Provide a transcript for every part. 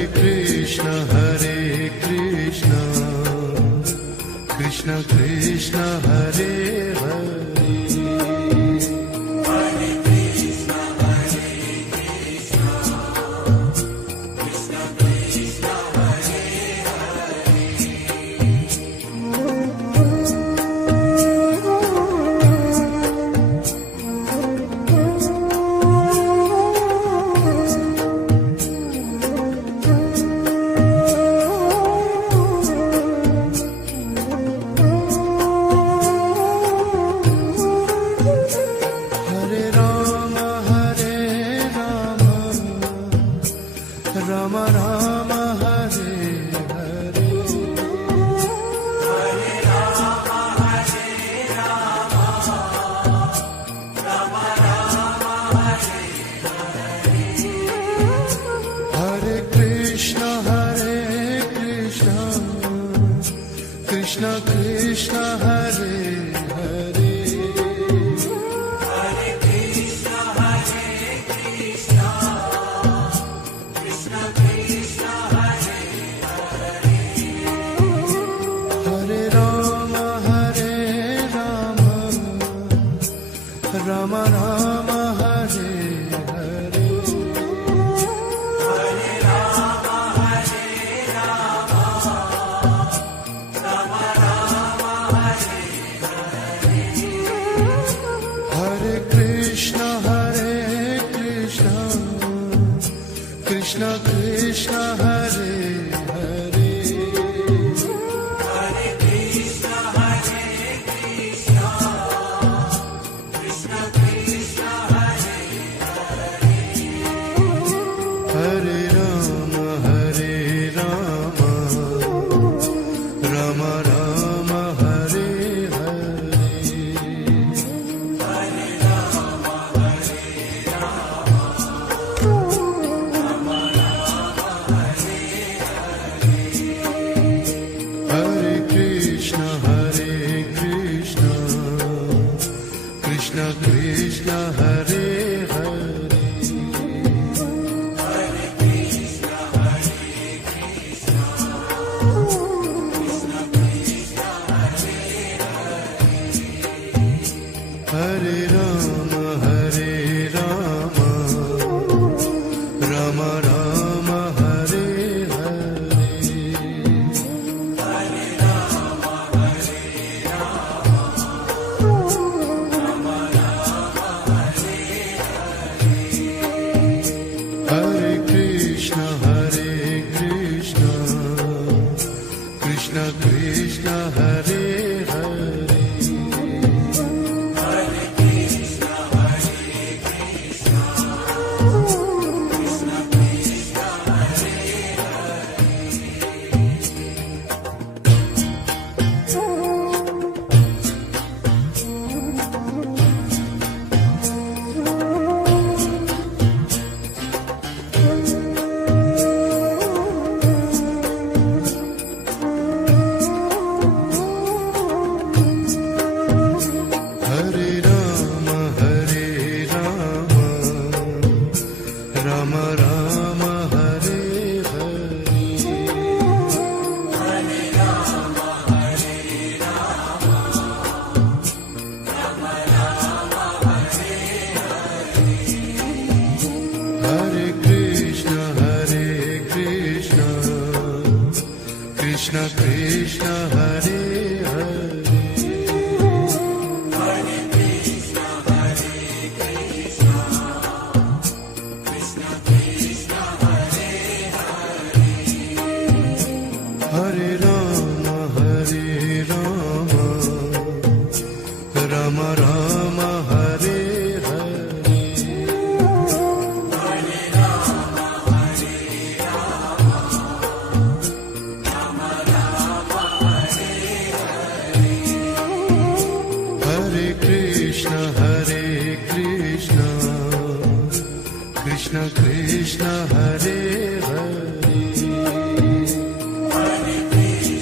Krishna Krishna Hare Hare Rama Rama Hare Hare Hare Rama Hare Rama Rama Rama Hare Hare Hare Krishna Krishna Krishna Hare Hare Rama Rama Hare Hare Hare Rama Hare Rama Rama Rama Hare Hare Hare Krishna Krishna Krishna Hare Hare Hare Krishna Hare Rama Hare Rama Rama Rama Hare Hare Hare Rama Hare Rama Rama Rama Hare Hare Hare Krishna Krishna Krishna Hare Hare Hare Rama Hare Rama Rama Rama Hare Hare Hare Rama Hare Rama Rama Rama Hare Hare Hare Krishna Krishna Krishna Hare Hare Rama Rama Hare Hare Hare Rama Hare Rama Rama Rama Hare Hare Hare Krishna Krishna Krishna Hare Hare Hare Rama Hare Rama Rama Rama Hare Hare Hare Rama Hare Rama Rama Rama Hare Hare Hare Krishna Krishna Krishna Hare Hare Hare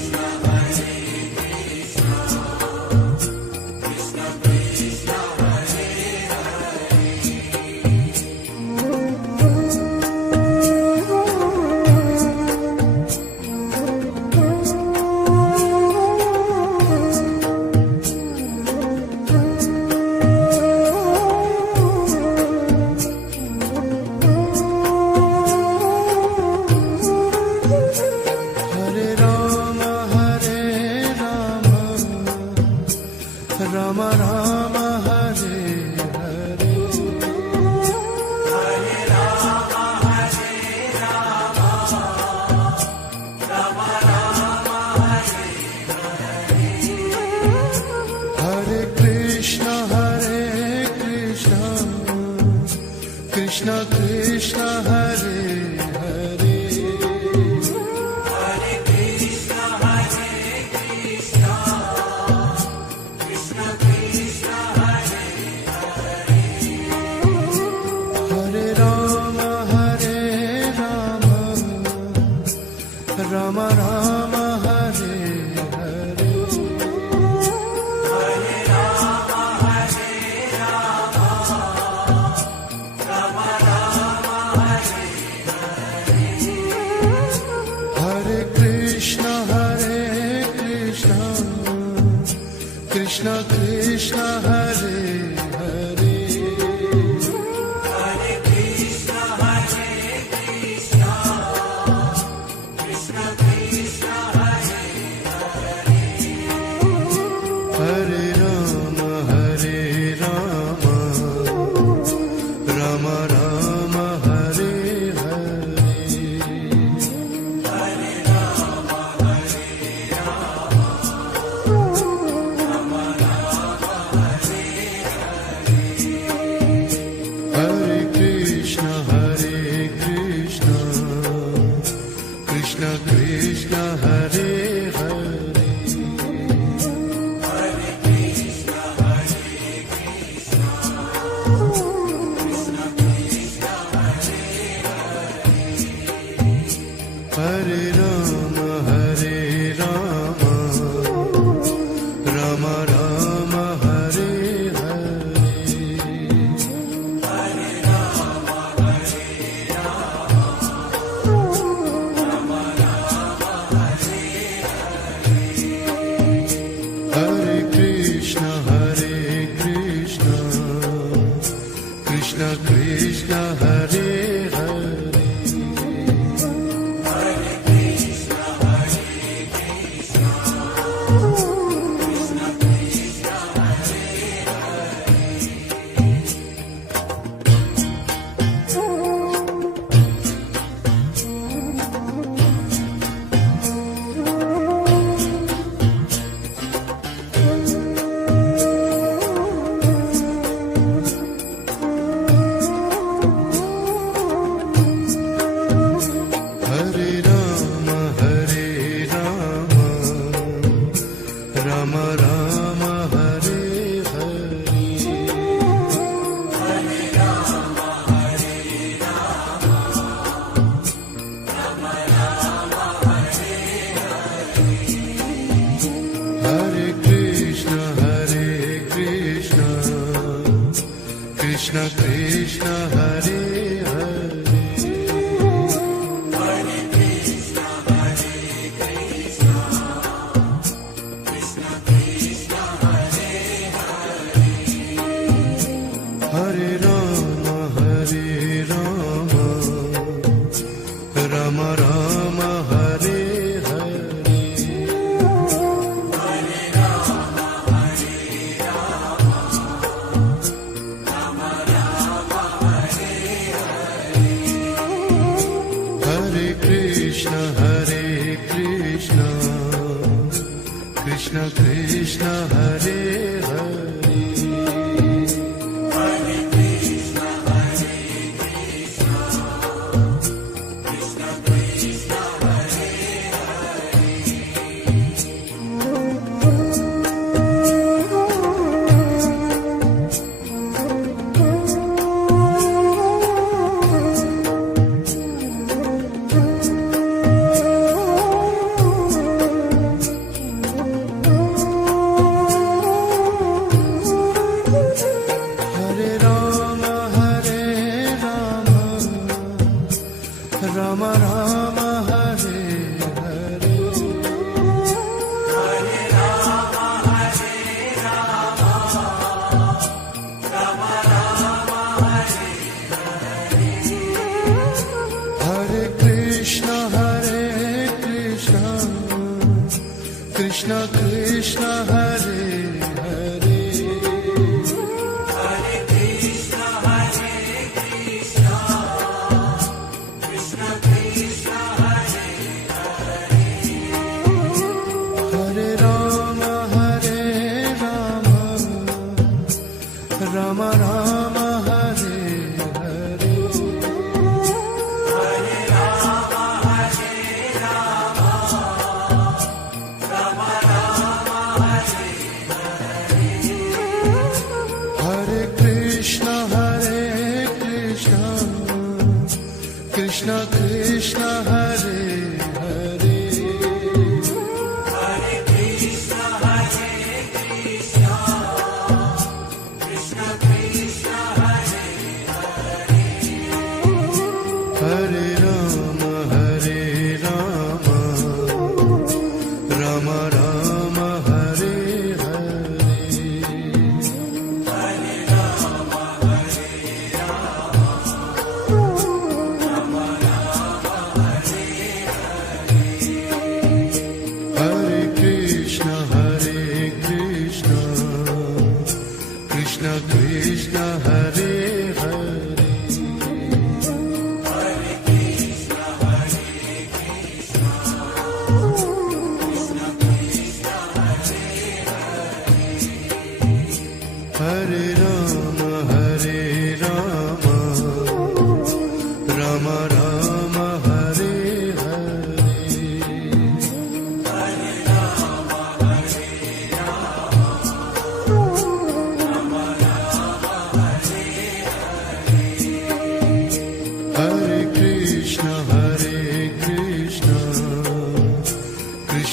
Rama Rama Hare Hare Hare Rama Hare Rama Rama Rama Hare Hare Hare Krishna Krishna Krishna Hare Hare Hare Krishna Krishna Krishna Hare Hare Hare Rama Rama Rama Hare Hare Hare Rama Rama Rama Hare Hare Krishna Krishna Krishna Hare Hare Hare Krishna Krishna Krishna Hare Hare Hare Rama Rama Rama Hare Hare Hare Rama Rama Rama Hare Hare Krishna Krishna Krishna Hare Hare Hare Krishna Krishna Krishna Hare Hare Rama Rama Rama Hare Hare Hare Rama Rama Rama Hare Hare Krishna Krishna Krishna Hare Hare Hare Krishna Krishna Krishna Hare Hare Hare Rama Rama Rama Hare Hare Hare Rama Rama Rama Hare Hare Krishna Krishna Krishna Hare Hare Hare Krishna Krishna Krishna Hare Hare Rama Rama Rama Hare Hare Hare Rama Rama Rama Hare Hare Krishna Krishna Krishna Hare Hare Hare Krishna Krishna Krishna Hare Hare Rama Rama Rama Hare Hare Hare Rama Rama Rama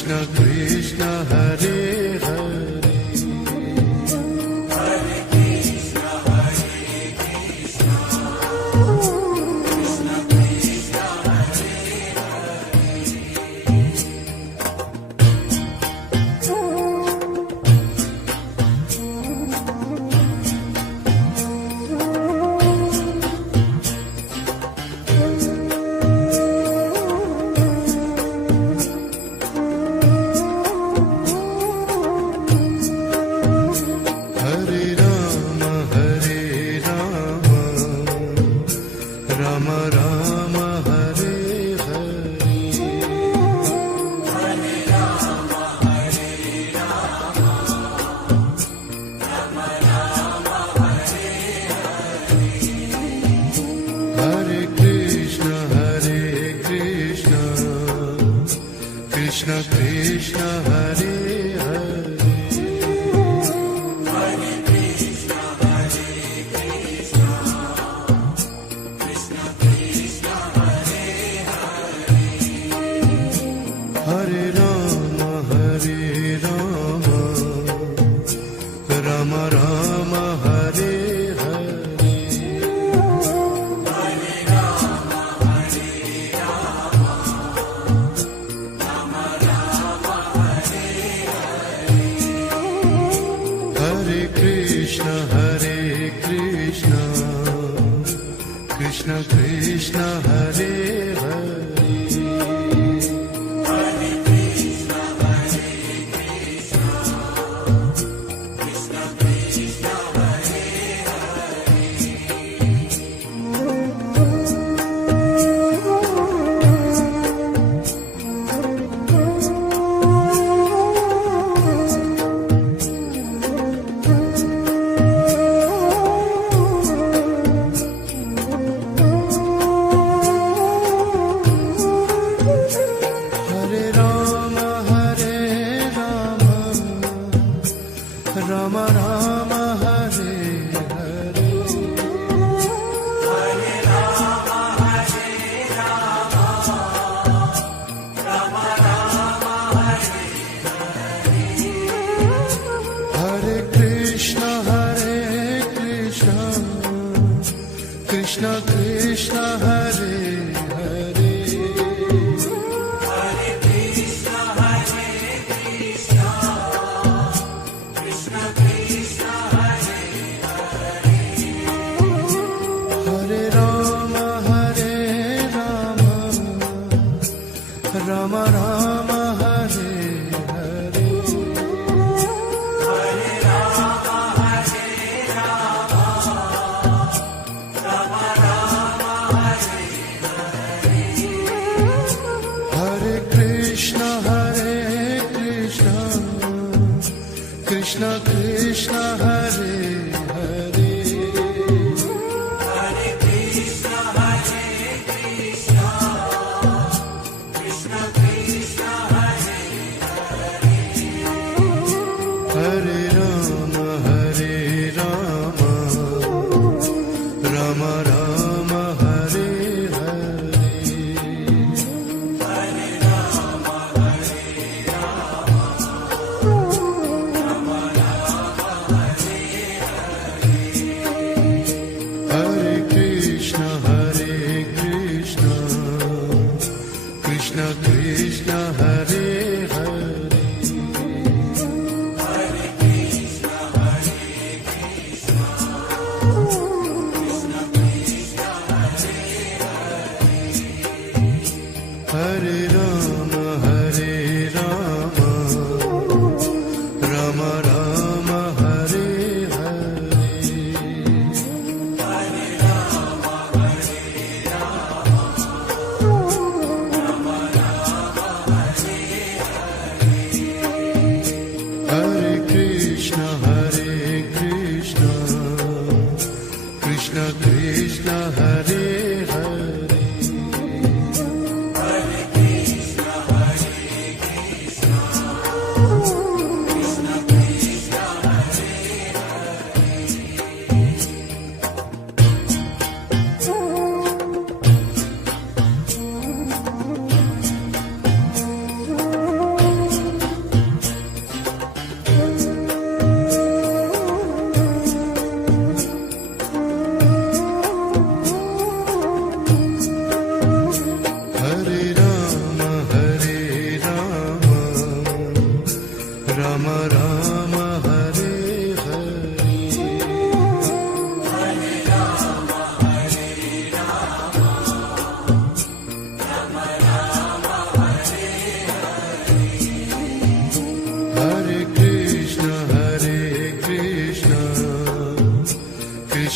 Krishna Krishna Hare Hare Krishna Krishna Hare Hare Hare Krishna Hare Krishna Krishna Krishna Hare Hare Hare Rama Hare Rama Rama Rama Hare Hare Hare Rama Hare Rama Hare Krishna Hare Krishna Krishna Krishna Hare Hare Hare Krishna Hare Krishna Krishna Krishna Hare Rama Rama Hare Hare Hare Rama Hare Rama Rama Rama Hare Hare Hare Krishna Hare Krishna Krishna Krishna Hare Hare Hare Krishna Hare Krishna Krishna Krishna Hare Hare Hare Rama Hare Rama Rama Rama Hare Hare Hare Rama Hare Rama Rama Rama Hare Hare Hare Krishna Hare Krishna Krishna Krishna Hare Hare Hare Krishna Hare Krishna Krishna Krishna Hare Hare Hare Rama Hare Rama Rama Rama Hare Hare Hare Rama Hare Rama Rama Rama Hare Hare Krishna Hare Krishna Krishna Krishna Hare Hare Hare Krishna Hare Krishna Krishna Krishna Hare Hare Rama Hare Rama Rama Rama Hare Hare Hare Rama Hare Rama Rama Rama Hare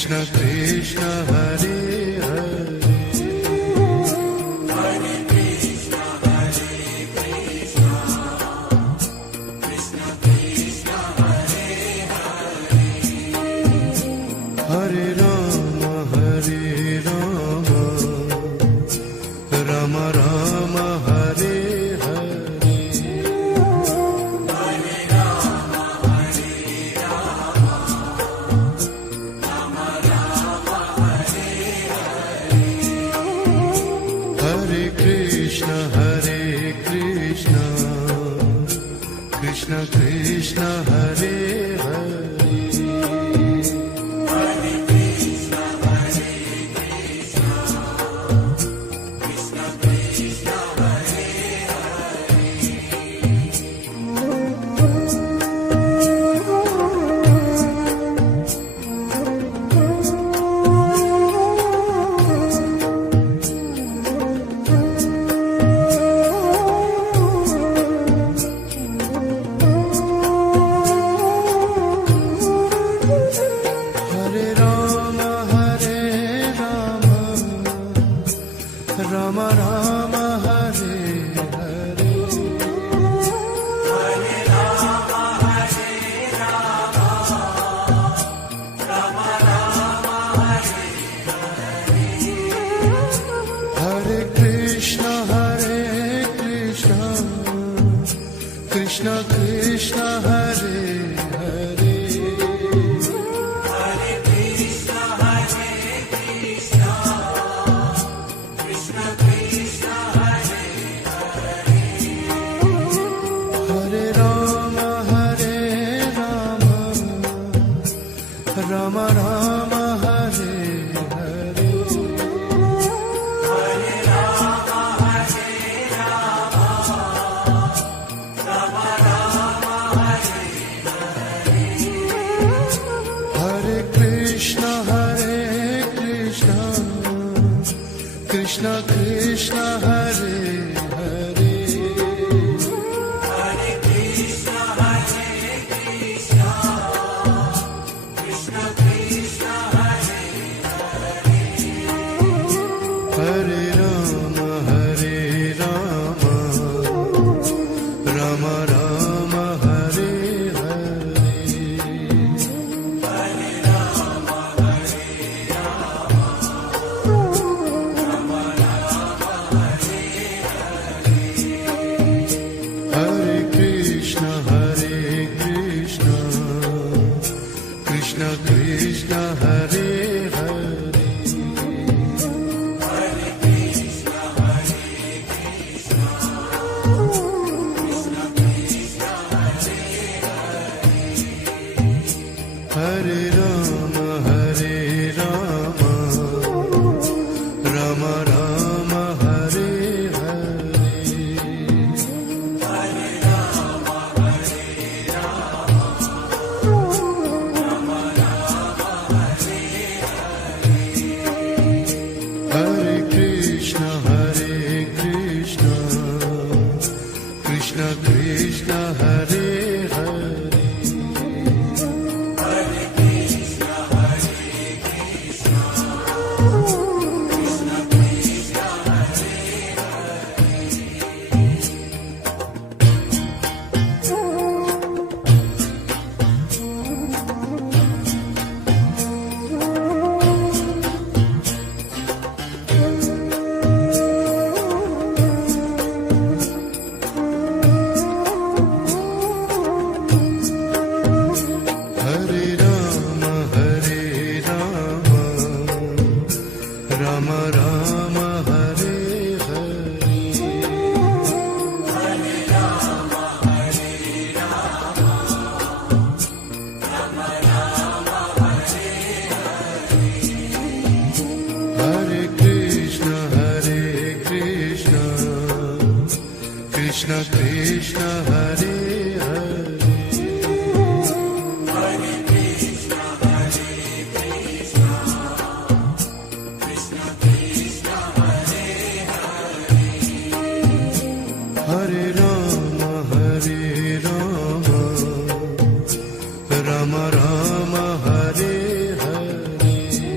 Krishna Krishna Hare Hare Hare Rama Rama Rama Hare Hare Hare Krishna Krishna Krishna Hare Hare Rama Rama Hare Hare Hare Rama Hare Rama Rama Rama Hare Hare Hare Krishna Krishna Krishna Hare Hare Hare Krishna Krishna Krishna Hare Hare Hare Rama Rama Rama Hare Hare Hare Rama Hare Rama Rama Rama Hare Hare Hare Krishna Krishna Krishna Hare Hare Hare Krishna Krishna Krishna Hare Hare Hare Rama Rama Rama Hare Hare Hare Rama Hare Krishna Krishna Krishna Hare Hare Hare Krishna Krishna Krishna Hare Hare Hare Rama Rama Rama Hare Hare Hare Rama Hare Krishna Krishna Krishna Hare Hare Hare Krishna Krishna Krishna Hare Hare Rama Rama Rama Hare Hare Hare Rama Rama Rama Hare Hare Krishna Krishna Krishna Hare Hare Hare Krishna Krishna Krishna Hare Hare Hare Rama Rama Rama Hare Hare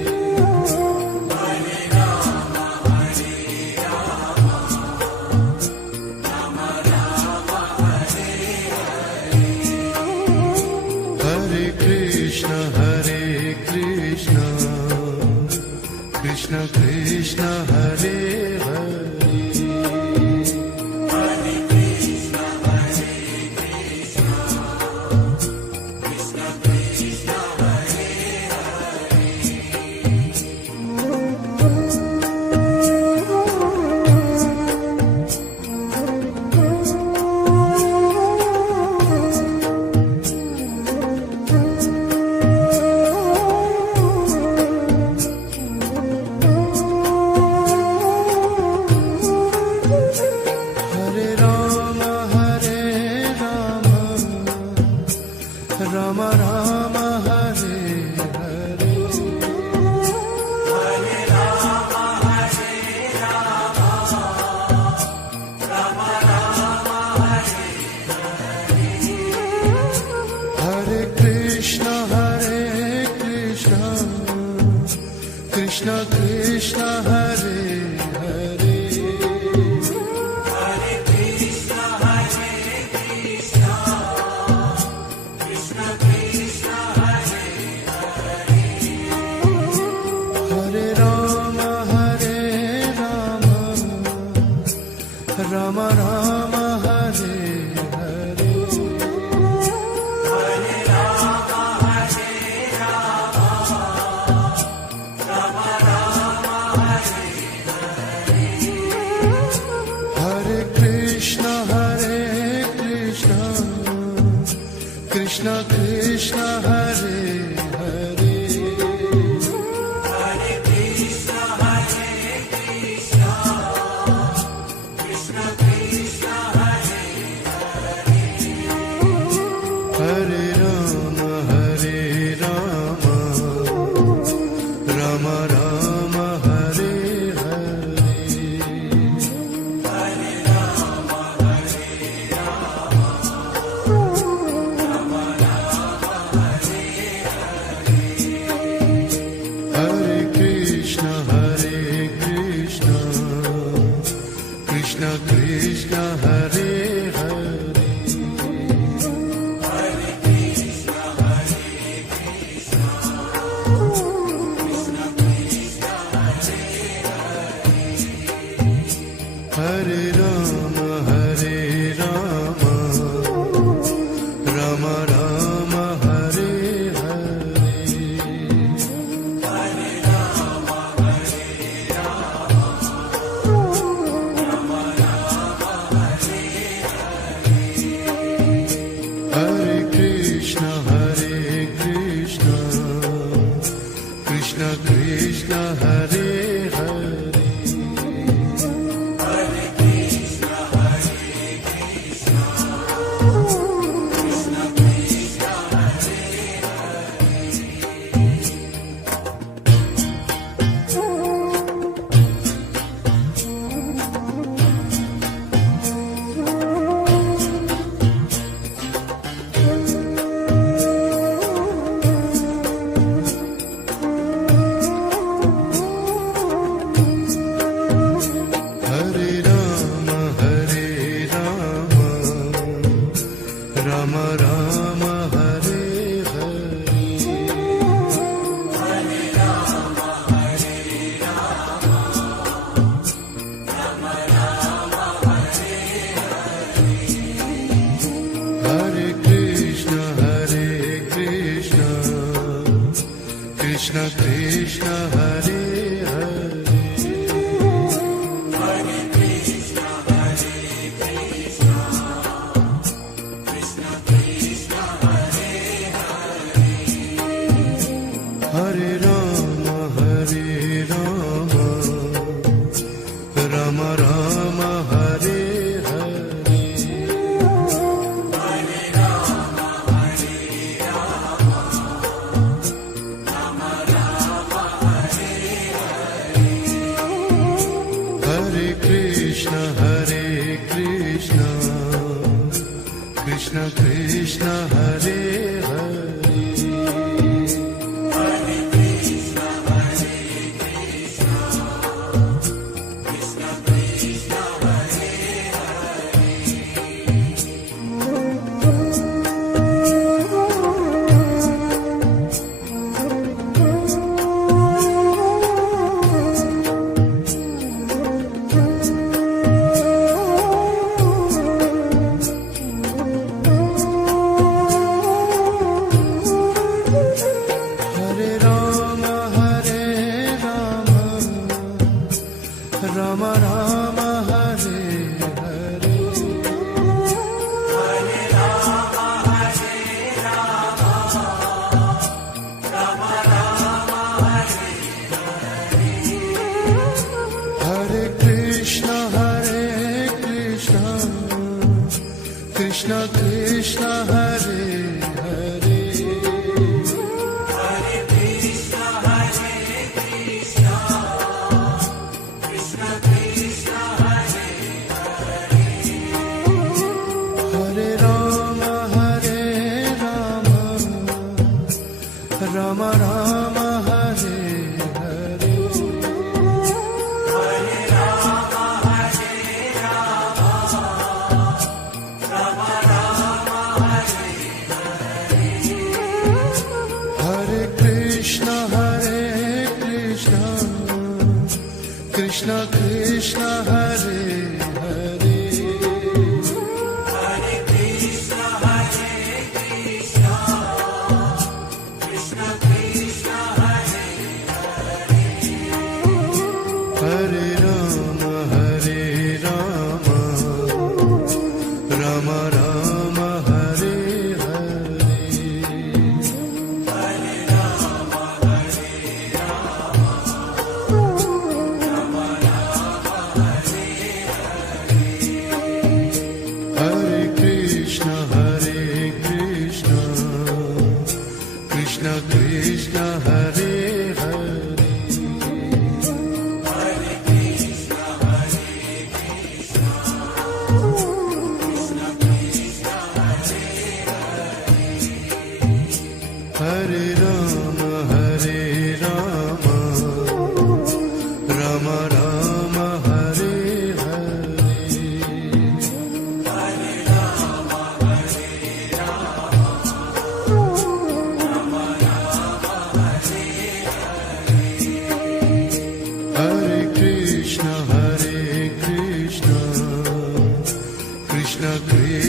Krishna Krishna Hare Hare Hare Krishna Hare Krishna Krishna Krishna Hare Hare Rama Rama Rama Hare Hare Hare Rama Hare Rama Rama Rama Hare Hare Krishna Krishna Krishna Hare Hare Hare Krishna Hare Krishna Krishna Krishna Hare Hare Rama Rama Rama Hare Hare Hare Rama Hare Rama Rama Rama Hare Hare Krishna Krishna Krishna Hare Hare Hare Krishna Hare Krishna Krishna Krishna Hare Hare Rama Rama Rama Hare Hare Hare Rama Hare Rama Rama Rama Hare Hare Krishna Krishna Krishna Hare Hare Hare Krishna Hare Krishna Krishna Krishna Hare Hare Rama Rama Rama Hare Hare Hare Rama Hare Rama Rama Rama Hare Hare Krishna Krishna Krishna Hare Hare Hare Krishna Hare Krishna Krishna Krishna Hare Hare Rama Rama Rama Hare Hare Hare Rama Hare Rama Rama Rama Hare Hare Krishna Krishna Krishna Hare Hare Hare Krishna Hare Krishna Krishna Krishna Hare Hare Rama Rama Rama Hare Hare Hare Rama Hare Rama Rama Rama Hare Hare Krishna Krishna Krishna Hare Hare Hare Krishna Hare Krishna Krishna Krishna Hare Hare Rama Rama Rama Hare Hare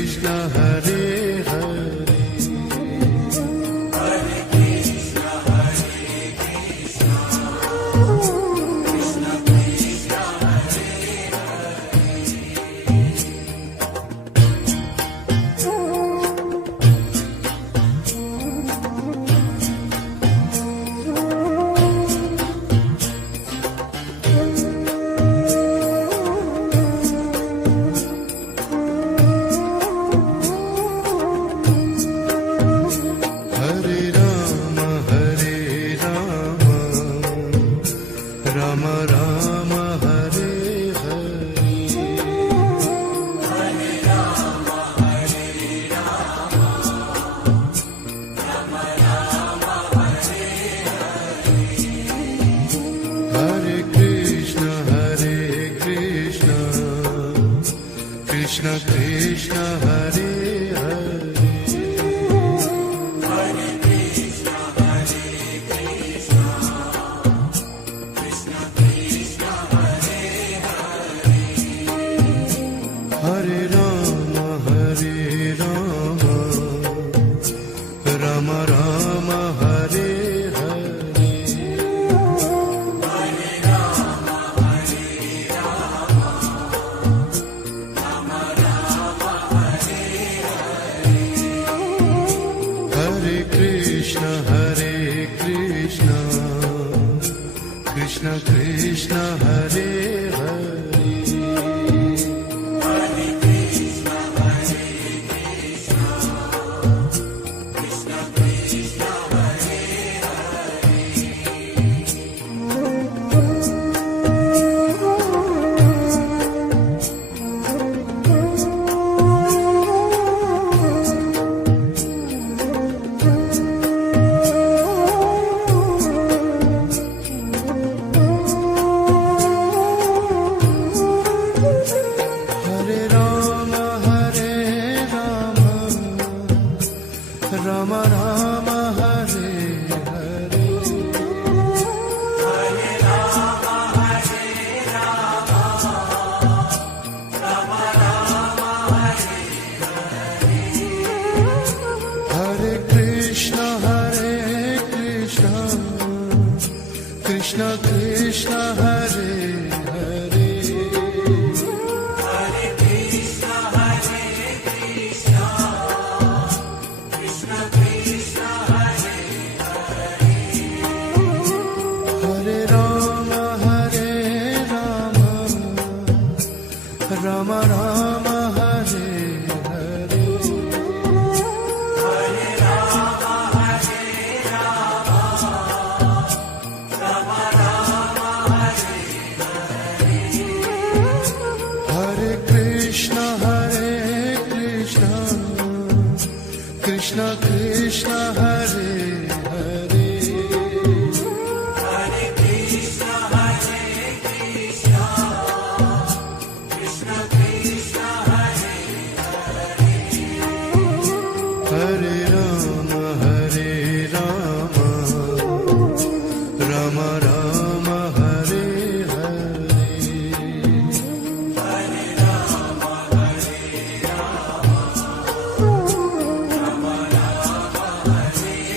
Krishna Hare Hare Hare Krishna Hare Krishna Krishna Krishna Hare Hare Rama Hare Rama Rama Rama Hare Hare Hare Rama Hare Rama Rama Rama Hare Hare Krishna Hare Krishna Krishna Krishna Hare Hare Hare Krishna Hare Krishna Krishna Krishna Hare Hare Rama Hare Rama Rama Rama Hare Hare Hare Rama Hare Rama Rama Rama Hare Hare Krishna Hare Krishna Krishna Krishna Hare Hare Hare Krishna Hare Krishna Krishna Krishna Hare Hare Rama Hare Rama Rama Rama Hare Hare Hare Rama Hare Rama Rama Rama Hare Hare Krishna Hare Krishna Krishna Krishna Hare Hare Hare Krishna Hare Krishna Krishna Krishna Hare Hare Rama Hare Rama Rama Rama Hare Hare Hare Rama Hare Rama Rama Rama Hare Hare Krishna Hare Krishna Krishna Krishna Hare Hare Hare Krishna Hare Krishna Krishna Krishna Hare Hare Rama Hare Rama Rama Rama Hare Hare Hare Rama Hare Rama Rama Rama Hare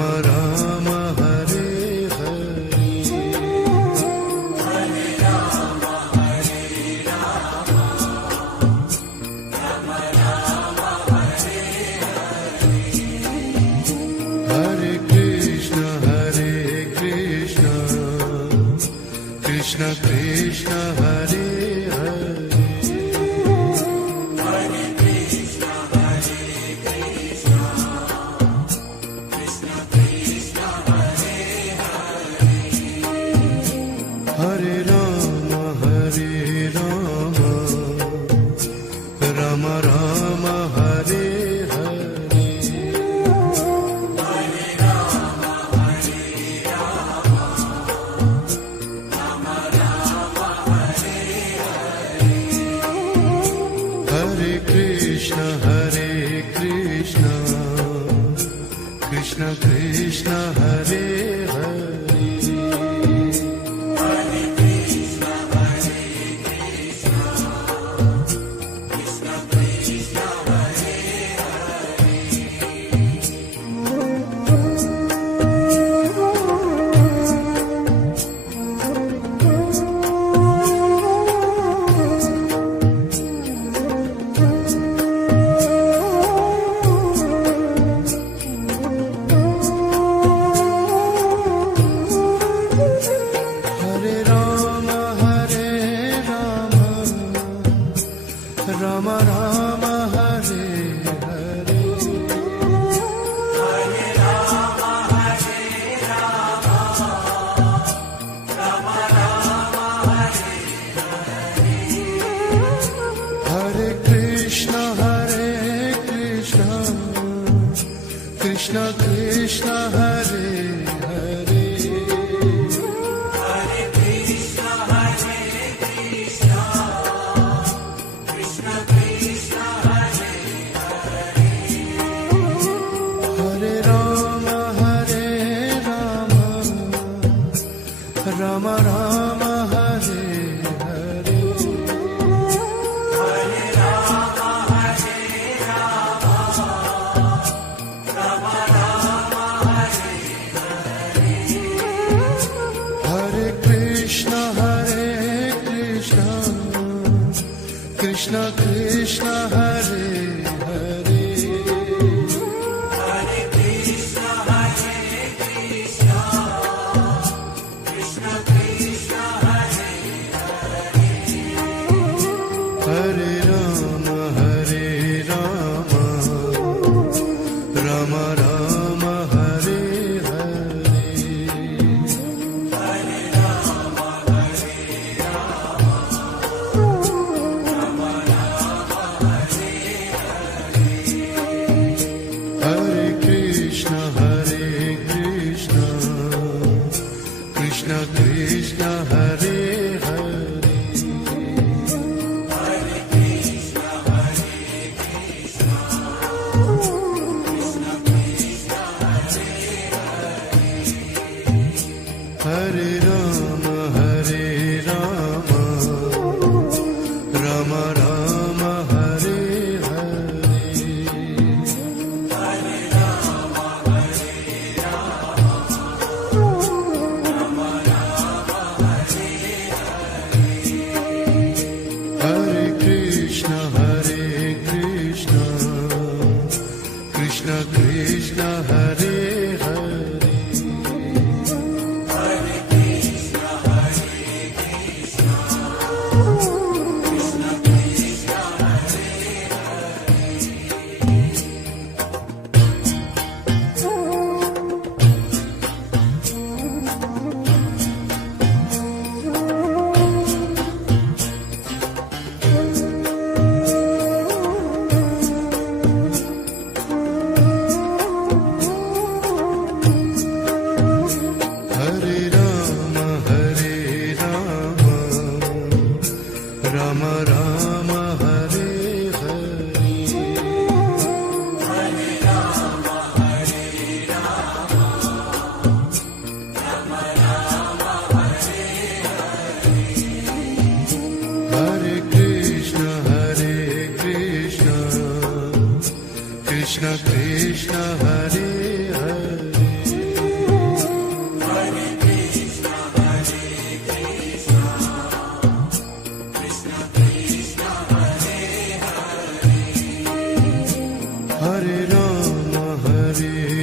Rama Rama Hare Hare Hare Rama, Hare Rama, Rama Rama, Hare Hare Krishna Krishna Krishna Hare Hare Hare Krishna, Hare Krishna, Krishna Krishna, Hare Hare Rama Rama Rama Hare Hare Hare Rama, Hare Rama, Rama Rama, Hare Hare Krishna Krishna Krishna Krishna Hare Hare Hare Krishna, Hare Krishna, Krishna Krishna, Hare Hare Rama Rama Rama Hare Hare Hare Rama, Hare Rama, Rama Rama, Hare Hare Krishna Krishna Krishna Hare Hare Hare Krishna, Hare Krishna, Krishna Krishna, Hare Hare Rama Rama Rama Hare Hare Hare Rama, Hare Rama, Rama Rama, Hare Hare Krishna Krishna Krishna Hare Hare Hare Krishna, Hare Krishna, Krishna Krishna, Hare Hare Rama Rama Rama Hare Hare Hare Rama, Hare Rama, Rama Rama, Hare Hare Krishna Krishna Krishna Hare Hare Hare Krishna, Hare Krishna, Krishna Krishna, Hare Rama Rama Rama Hare Hare Hare Rama, Hare Rama, Rama Rama, Hare Hare Krishna Krishna Krishna Hare Hare Hare Krishna, Hare Krishna, Krishna Krishna, Hare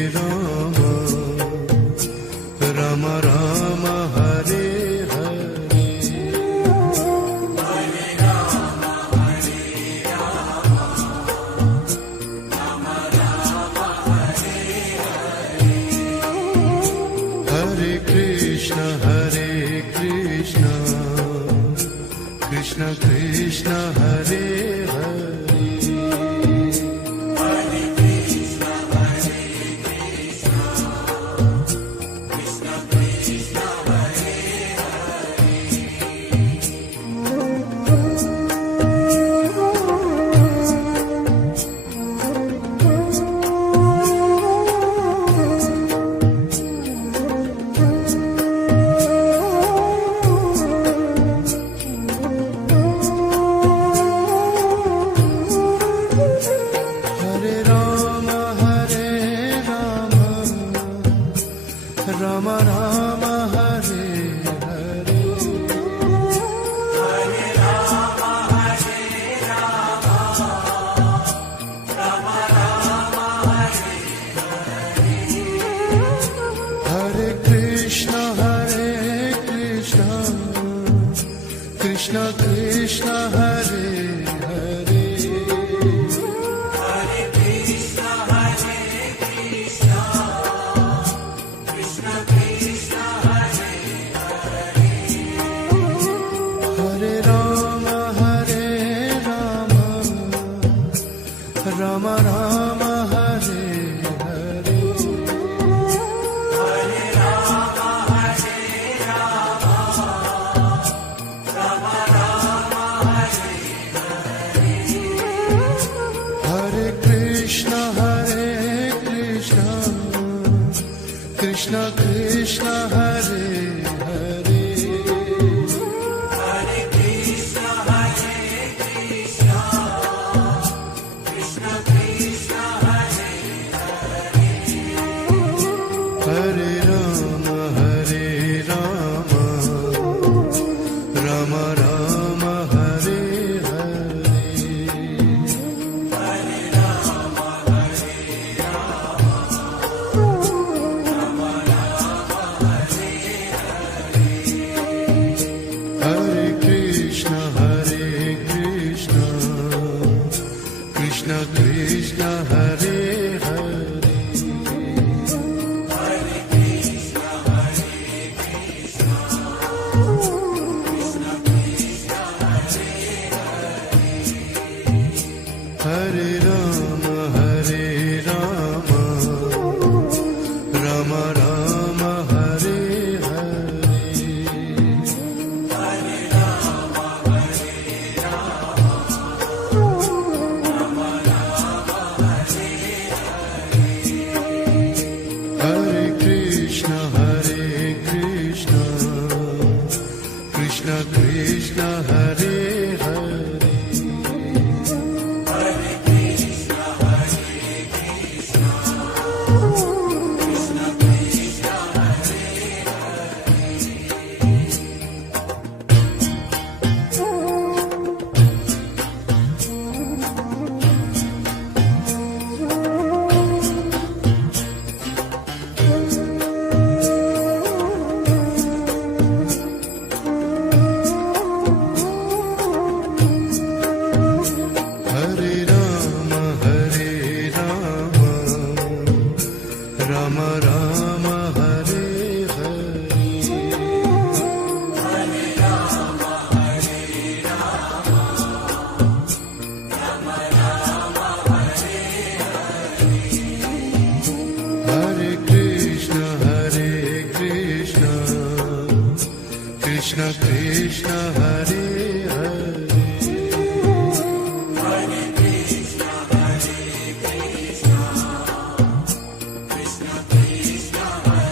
Rama, Rama Rama Hare Hare, Hare Krishna, Krishna Krishna, Hare Hare. Rama Rama Hare Hare, Hare Rama, Hare Rama, Rama Rama, Hare Hare. Hare Krishna, Krishna Krishna, Hare Hare, Hare Krishna, Krishna Krishna, Hare Hare. Hare Rama, Rama Rama, Hare Hare, Hare Rama, Hare Rama, Rama Rama, Hare Hare. Hare Krishna, Krishna Krishna, Hare Hare, Hare Krishna, Krishna Krishna, Hare Hare. Hare Rama, Rama Rama, Hare Hare, Hare Rama, Hare Rama, Rama Rama, Hare Hare. Hare Krishna, Krishna Krishna, Hare Hare, Hare Krishna, Krishna Krishna, Hare Hare. Hare Rama, Rama Rama, Hare Hare, Hare Rama, Hare Rama, Rama Rama, Hare Hare. Hare Krishna, Krishna Krishna, Hare Hare, Hare Krishna, Krishna Krishna, Hare Hare Rama, Rama Rama, Hare Hare, Hare Rama, Hare Rama, Rama Rama, Hare Hare. Hare Krishna, Krishna Krishna, Hare Hare, Hare Krishna, Krishna Krishna, Hare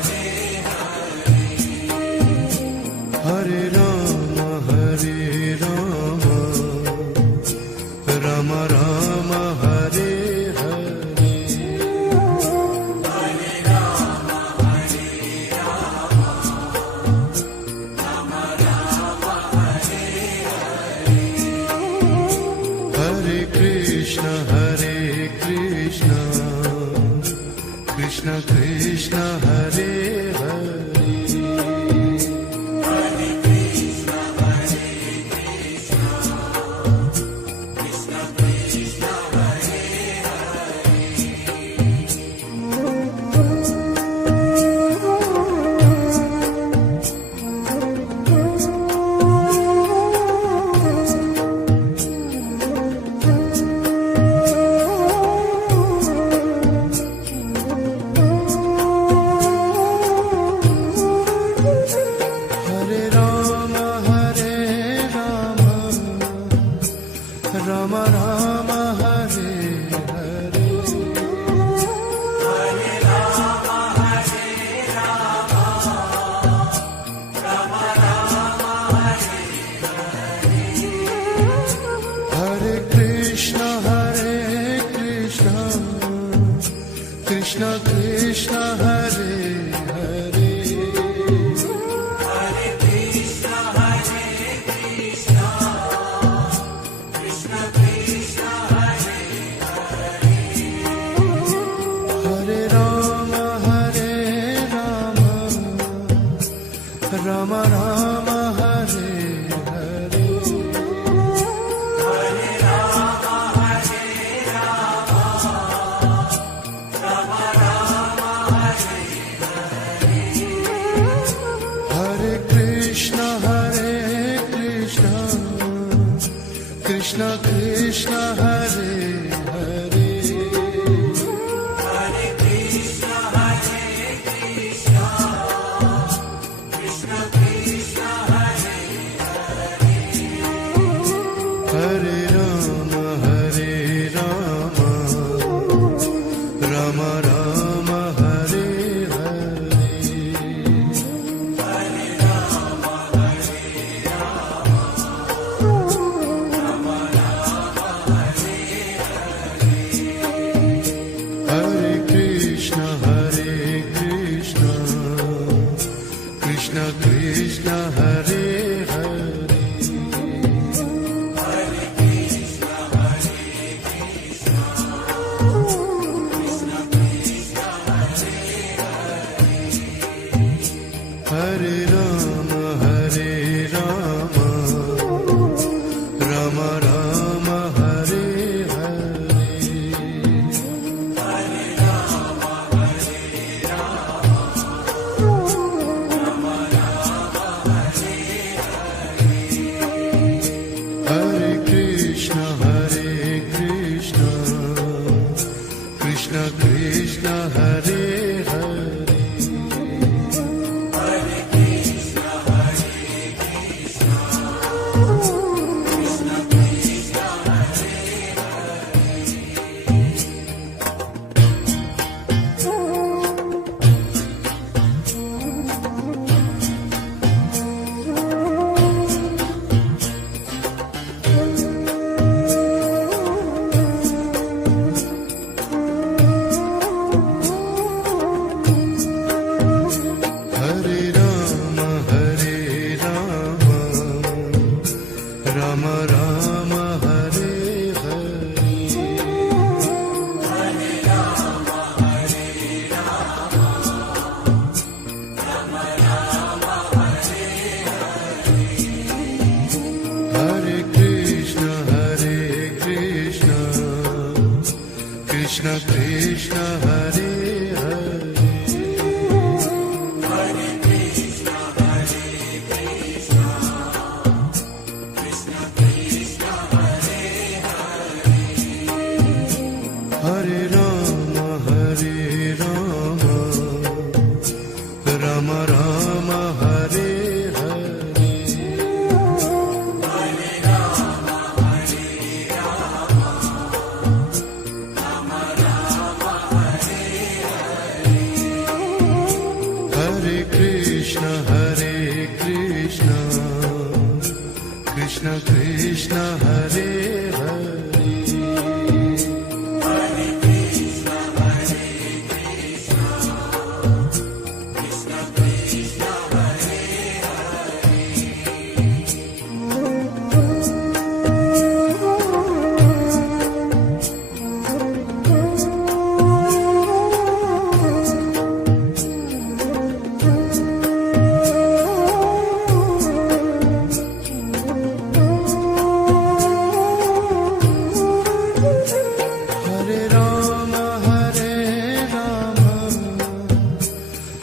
Krishna Hare Hare Hare Ram Ram Ram Hare Hare Hare Krishna Krishna Krishna Hare Hare Hare Ram Ram Ram Hare Hare Hare Krishna Krishna Krishna Hare Hare Hare Ram Ram Ram Hare Hare Hare Krishna Krishna Krishna Hare Hare Hare Ram Ram Ram Hare Hare Hare Krishna Krishna Krishna Hare Hare Hare Ram Ram Ram Hare Hare Hare Krishna Krishna Krishna Hare Hare Hare Ram Ram Ram Hare Hare Hare Krishna Krishna Krishna Hare Hare Krishna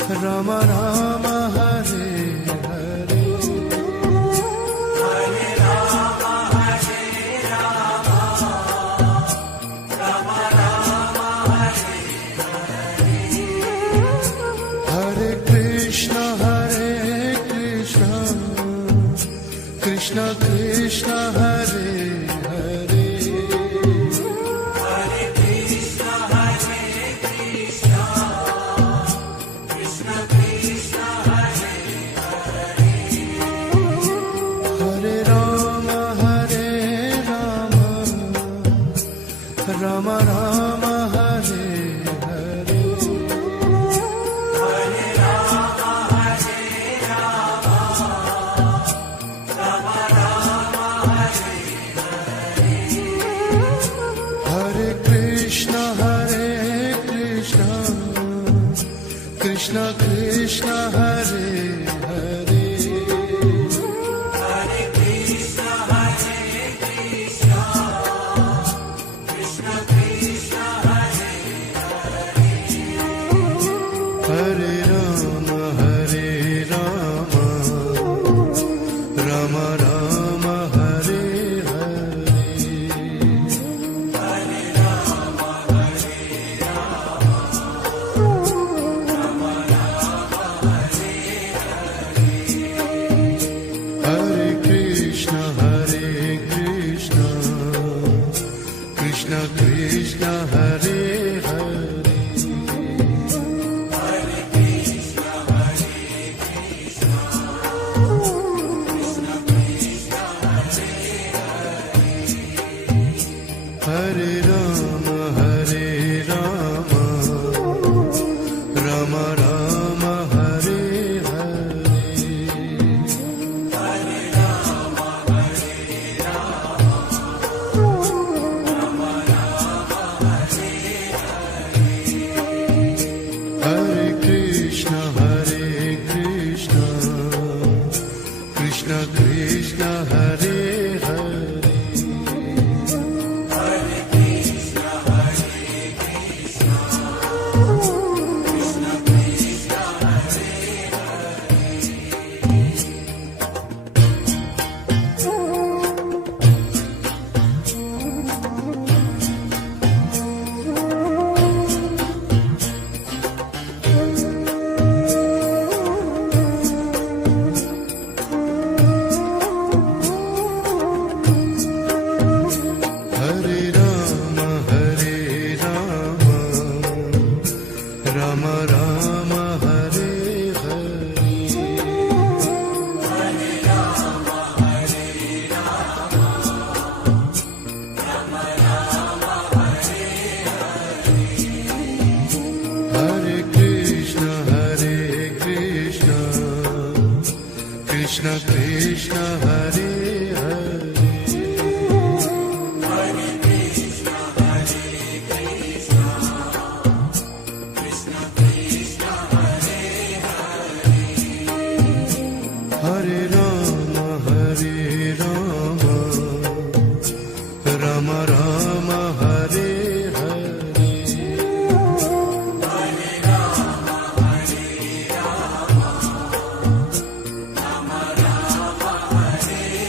Rama Rama Hare Hare Hare Rama, Hare Rama, Rama Rama, Hare Hare Krishna Krishna Krishna Hare Hare Hare Krishna, Hare Krishna, Krishna Krishna, Hare Hare Rama Rama Rama Hare Hare Hare Rama, Hare Rama, Rama Rama, Hare Hare Krishna Krishna Krishna Hare Hare Hare Krishna, Hare Krishna, Krishna Krishna, Hare Hare Rama Rama Rama Hare Hare Hare Rama, Hare Rama, Rama Rama, Hare Hare Krishna Krishna Krishna Hare Hare Hare Krishna, Hare Krishna, Krishna Krishna, Hare Rama Rama Rama Hare Hare Hare Rama, Hare Rama, Rama Rama, Hare Krishna Krishna Krishna Hare Hare Hare Krishna, Hare Krishna, Krishna Krishna, Hare Hare Rama Rama Rama Hare Hare Hare Rama, Hare Rama, Rama Rama, Hare Hare Krishna Krishna Krishna Hare Hare Hare Krishna, Hare Krishna, Krishna Krishna, Hare Hare Rama Rama Rama Hare Hare Hare Rama, Hare Rama, Rama Rama, Hare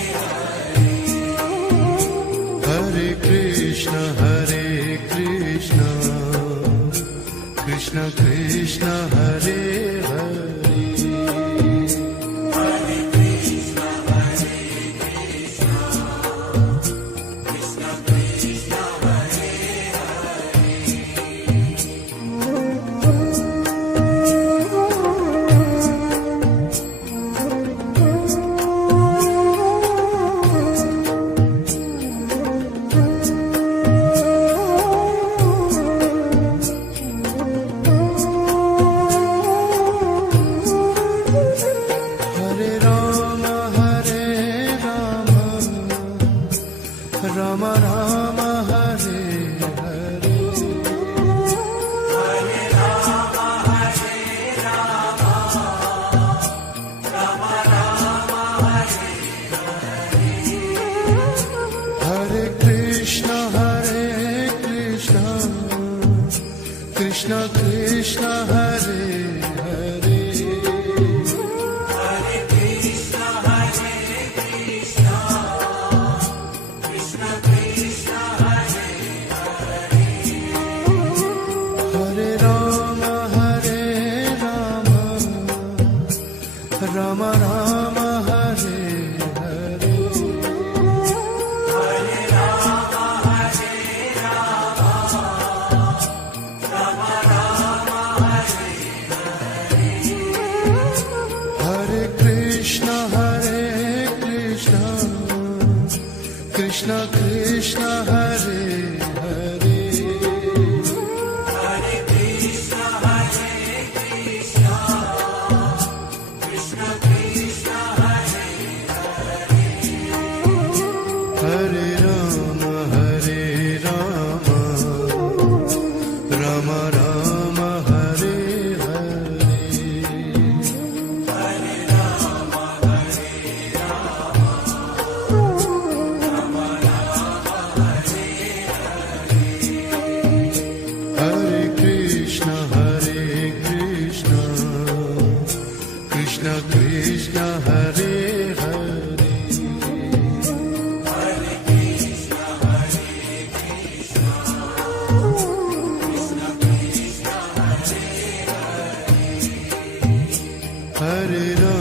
Ram Ram Hare Hare Hare Krishna Krishna Krishna Hare Hare Hare Ram Ram Ram Hare Hare Hare Krishna Krishna Krishna Hare Hare Hare Ram